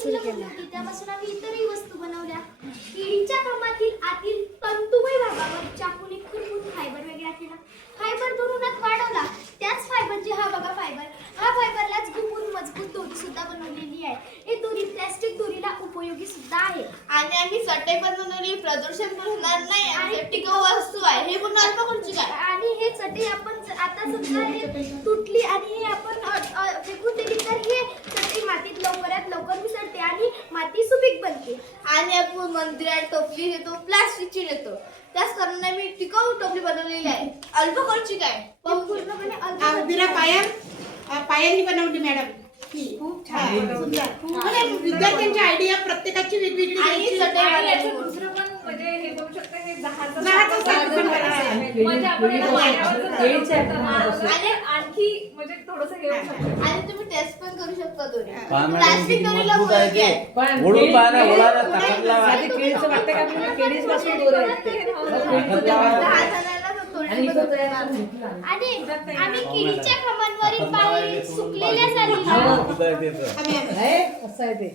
ज्यापासून लग्न होती त्यापासून आम्ही इतरही वस्तू बनवल्या. केळीच्या खांबातील आतील तंतुमय भागावर चाकूने खुरपून फायबर वेगळा केला. फायबर दुरूनात वाढवला. त्याच फायबरची हा बघा फायबर. हा फायबरलाच गुंफून मजबूत दोरी सुद्धा बनवलेली आहे. ही दोरी प्लॅस्टिक दोरीला उपयोगी सुद्धा आहे. आणि आम्ही चटई पण बनवली, प्रदूषण पण होणार नाही आणि टिकाऊ वस्तू आहे. हे पण अल्पखर्चिक आहे. आणि हे चटई आपण आता समजा हे तुटली आणि हे आपण फेकून दिली तर हे चटई मातीत लवकरात लवकर मिसळते आणि माती सुपीक बनते. आणि आपण मंदिरात टोपली नेतो, प्लास्टिकची नेतो. त्याच कारणाने मी टिकाऊ टोपली बनवलेली आहे. अल्पखर्चिक आहे. पण पूर्णपणे उंदीरा पायांनी बनवली मॅडम. खूप छान सुंदर. विद्यार्थ्यांची आयडिया प्रत्येकाची वेगवेगळी आणि द्यायची. चटई याचं दुसरं पण म्हणजे हे करू शकतं, हे दहाचं दहाचं साधं पण करायचं. म्हणजे आपण याला पायावर जर लावलं आणि तर आणखी म्हणजे थोडंसं हे होऊ शकतं. आणि तुम्ही टेस्ट पण करू शकता दोरी. पहा मॅडम, प्लास्टिक किती दोरीला मजबूत आहे उपयोगी ते. आहे. ओढून पहा ना, ओढायला ताकद लावा. केळीचं वाटतं का आपल्याला? केळीपासून दोरे आहेत ते. ताकद लावा. 10 जणांना तो तोडणी बनवणार. आणि आम्ही केळीच्या खांबांवरील बाहेर सुकलेल्या सालीला मजबूत आहे ते तर. असं आहे ते.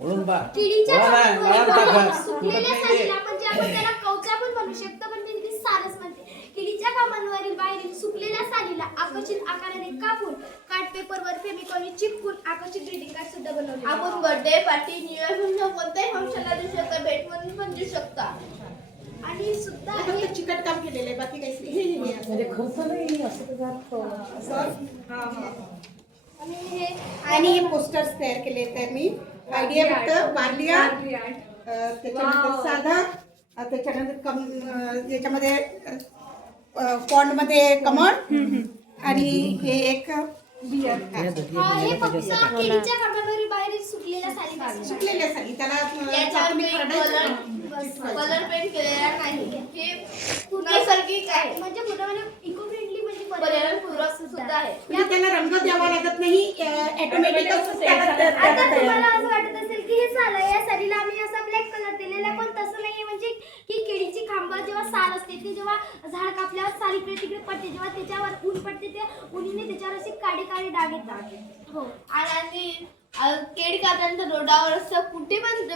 ओढून पहा. केळीच्या ओढा नाही, खांबांवरील लावा बाहेर ताकद. सुकलेल्या तुटत नाही ते. सालीला म्हणजे आपण त्याला कवचा पण म्हणू शकतो, पण ते सारच म्हणते. केळीच्या खांबांवरील बाहेरील सुकलेल्या सालीला आकर्षित आकाराने कापून कार्ड पेपरवर फेविकॉलने चिपकून आकर्षित ग्रीटिंग कार्ड सुद्धा बनवले. आपण birthday party, new year function कोणत्याही फंक्शनला देऊ शकता, भेट म्हणून पण देऊ शकता. आणि सुद्धा हे फक्त चिकट काम केलेलं आहे, बाकी काहीच नाही. हे म्हणजे खर्च नाही असं तर आणि हे आणि हे पोस्टर्स तयार केले आहेत मी. आयडिया फक्त वारलिया, त्याच्यानंतर साधा, त्याच्यानंतर याच्यामध्ये फॉन्ट मध्ये कमळ आणि हे एक बियर. हे फक्त केळीच्या खांबांवरील बाहेरील सुकलेल्या सालीपासून सुकलेल्या साली त्याला याच्यावर चाकूने मी खरडायचं. कलर पेंट केलेला नाही. हे नैसर्गिक आहे. म्हणजे पूर्णपणे इको फ्रेंडली म्हणजे पर्यावरणपूरक सुद्धा आहे. म्हणजे त्याला रंग द्यावा लागत नाही, ऑटोमॅटिकच त्याला आता तयार तुम्हाला होतं. असं वाटत असेल की हे साल आहे, या सालीला आम्ही असा ब्लॅक कलर दिलेला आहे, पण तसं नाहीये. म्हणजे की केळीची खांब जेव्हा साल असते ते जेव्हा झाड कापल्यावर साल इकडे तिकडे पडते, जेव्हा त्याच्यावर ऊन पडते त्या उन्हीने त्याच्यावर असे काळे काळे डाग येतात. हो. आणि केळी कापल्यानंतर रोडावर असं कुठे पण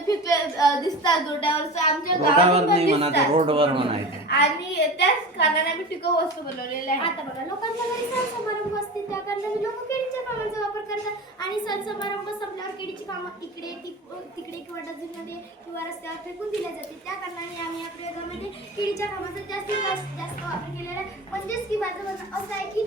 दिसतात. रोडावर आमच्या रोडावर गावात नाही पण म्हणा, दिसतात. रोडवर म्हणायचं. आणि त्याच कारणाने आम्ही टिकाऊ वस्तू बनवलेल्या आहेत. आता बघा, लोकांच्या घरी सण समारंभ असते, त्या कारणाने लोक केळीच्या खांबांचा वापर करतात आणि सण समारंभ संपल्यावर केळीची खांब इकडे तिकडे किंवा डझनमध्ये किंवा रस्त्यावर फेकून दिल्या जाते. त्या कारणाने आम्ही या प्रयोगामध्ये केळीच्या खांबाचा जास्त वापर केलेला आहे. म्हणजेच की माझं म्हणणं असं आहे की